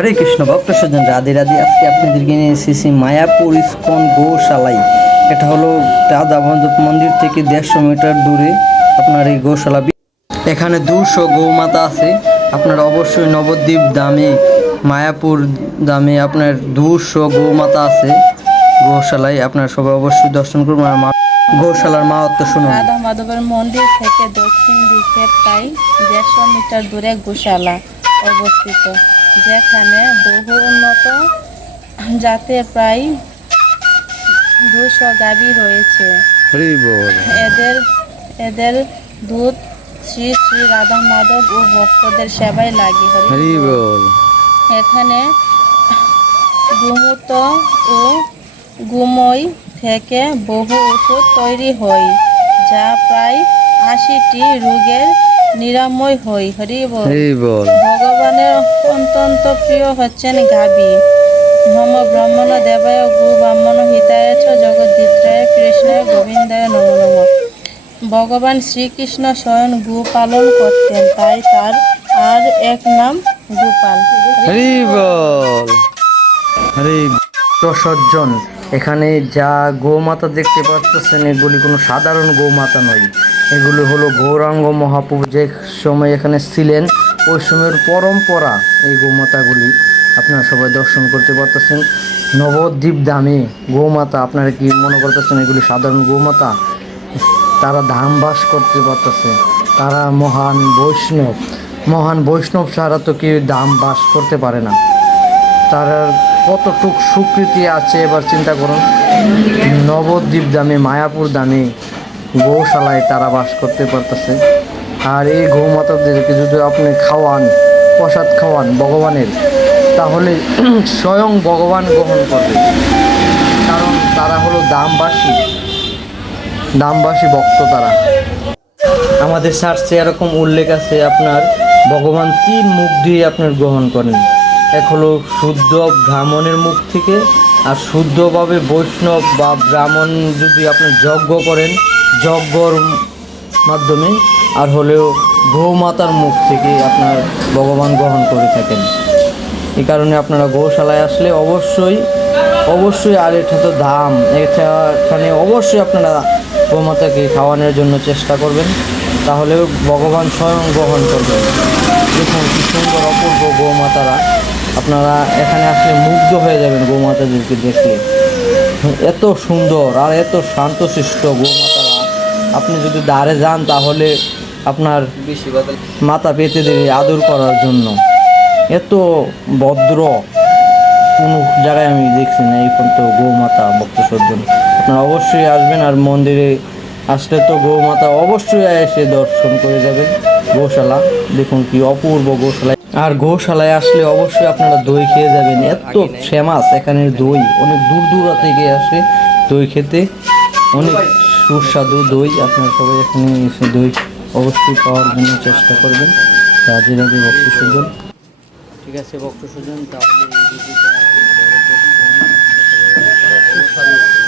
হরে কৃষ্ণ ভক্ত সজ্জন রাধে রাধে। আজকে আপনাদেরকে নিয়ে এসেছি মায়াপুর ইস্কন গোশালায়। এটা হলো রাধা মন্দির থেকে 150 মিটার দূরে আপনার এই গোশালা। এখানে 200 গৌমাতা আছে। আপনারা অবশ্যই নবদ্বীপ দামে মায়াপুর দামে আপনার 200 গৌমাতা আছে গোশালায়। আপনারা সবাই অবশ্যই দর্শন করুন আর গোশালার মাহাত্ম্য শুনুন। রাধা মাধবের মন্দির থেকে দক্ষিণ দিকে প্রায় 150 মিটার দূরে গোশালা অবস্থিত, যেখানে বহু উন্নত জাতের প্রায় 200 গাভী রয়েছে। এদের দুধ শ্রী শ্রী রাধা মাধব ও ভক্তদের সেবায় লাগে। এখানে গোমূত্র ও গোময় থেকে বহু ওষুধ তৈরি হয়, যা প্রায় 80টি রোগের নিরাময় হয়। হরি বল। ভগবানের অত্যন্ত প্রিয় হচ্ছেন গাভী। নম ব্রহ্মণ দেবায় গো ব্রাহ্মণ হিতায় চ জগদ্ধিত্রায় কৃষ্ণায় গোবিন্দায় নমো নমঃ। ভগবান শ্রীকৃষ্ণ স্বয়ং গো পালন করতেন, তাই তার আর এক নাম গোপাল। হরি বল। হরি সজ্জন, এখানে যা গোমাতা দেখতে পাচ্ছেন এগুলি কোনো সাধারণ গোমাতা নয়। এগুলো হলো গৌরাঙ্গ মহাপ্রভু যে সময় এখানে ছিলেন ওই সময়ের পরম্পরা। এই গোমাতাগুলি আপনারা সবাই দর্শন করতে পারতেছেন। নবদ্বীপ দামে গোমাতা, আপনারা কি মনে করতেছেন এগুলি সাধারণ গোমাতা? তারা ধাম বাস করতে পারতেছে। তারা মহান বৈষ্ণব ছাড়া তো কেউ ধাম বাস করতে পারে না। তার কতটুক স্বীকৃতি আছে এবার চিন্তা করুন। নবদ্বীপ দামে মায়াপুর দামে গৌশালায় তারা বাস করতে পারতেছে। আর এই গৌমাতাদেরকে যদি আপনি খাওয়ান, প্রসাদ খাওয়ান ভগবানের, তাহলে স্বয়ং ভগবান গ্রহণ করবে। কারণ তারা হলো দামবাসী ভক্ত। তারা আমাদের শাস্ত্রে এরকম উল্লেখ আছে, আপনার ভগবান 3 মুখ দিয়ে আপনার গ্রহণ করেন। এক হলো শুদ্ধ ব্রাহ্মণের মুখ থেকে, আর শুদ্ধভাবে বৈষ্ণব বা ব্রাহ্মণ যদি আপনার যজ্ঞ করেন যজ্ঞর মাধ্যমে, আর হলেও গৌমাতার মুখ থেকে আপনার ভগবান গ্রহণ করে থাকেন। এই কারণে আপনারা গৌশালায় আসলে অবশ্যই আর এটা তো ধাম, এখানে অবশ্যই আপনারা গোমাতাকে খাওয়ানোর জন্য চেষ্টা করবেন, তাহলে ভগবান স্বয়ং গ্রহণ করবেন। দেখুন কি সুন্দর অপূর্ব গোমাতারা। আপনারা এখানে আসলে মুগ্ধ হয়ে যাবেন গোমাতাদেরকে দেখলে। এত সুন্দর আর এত শান্তশিষ্ট গোমাতারা। আপনি যদি দ্বারে যান তাহলে আপনার মাথা পেতে দেবে আদর করার জন্য। এত ভদ্র কোনো জায়গায় আমি দেখছি না এই পর্যন্ত গোমাতা ভক্ত সজ্জন। আপনারা অবশ্যই আসবেন, আর মন্দিরে আসলে তো গোমাতা অবশ্যই এসে দর্শন করে যাবেন। গোশালা দেখুন কি অপূর্ব গোশালা। আর গোশালায় আসলে অবশ্যই আপনারা দই খেয়ে যাবেন। এত ফেমাস এখানের দই, অনেক দূর থেকে আসে দই খেতে। অনেক সুস্বাদু দই। আপনারা সবাই এখানে এসে দই অবশ্যই পাওয়ার জন্য চেষ্টা করবেন। রাধে রাধে ভক্ত সজ্জন। ঠিক আছে ভক্ত সজ্জন, তাহলে এই ভিডিওটা বড় করছি না।